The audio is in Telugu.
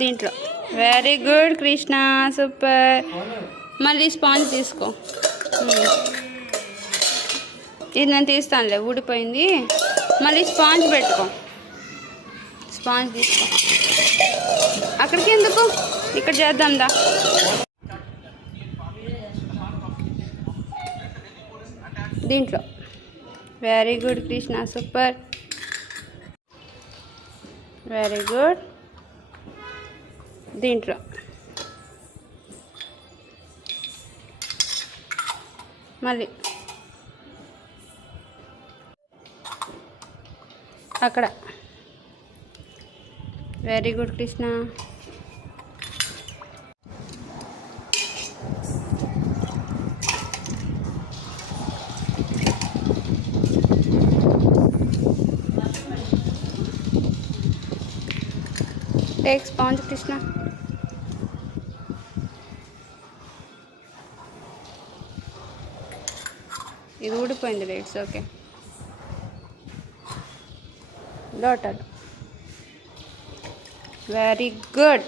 దీంట్లో. Very good Krishna, super. మళ్ళీ స్పాంజ్ తీసుకో. ఇది నేను తీస్తానులే, ఊడిపోయింది. మళ్ళీ స్పాంజ్ పెట్టుకో. స్పాంజ్ తీసుకో. అక్కడికి ఎందుకు, ఇక్కడ చేద్దాందా. దీంట్లో. Very good Krishna, super. Very good. దీంట్లో. మళ్ళీ అక్కడ. Very good Krishna. Take sponge Krishna. ఇది ఊడిపోయింది, ఇట్స్ ఓకే. లోటల్. Very good.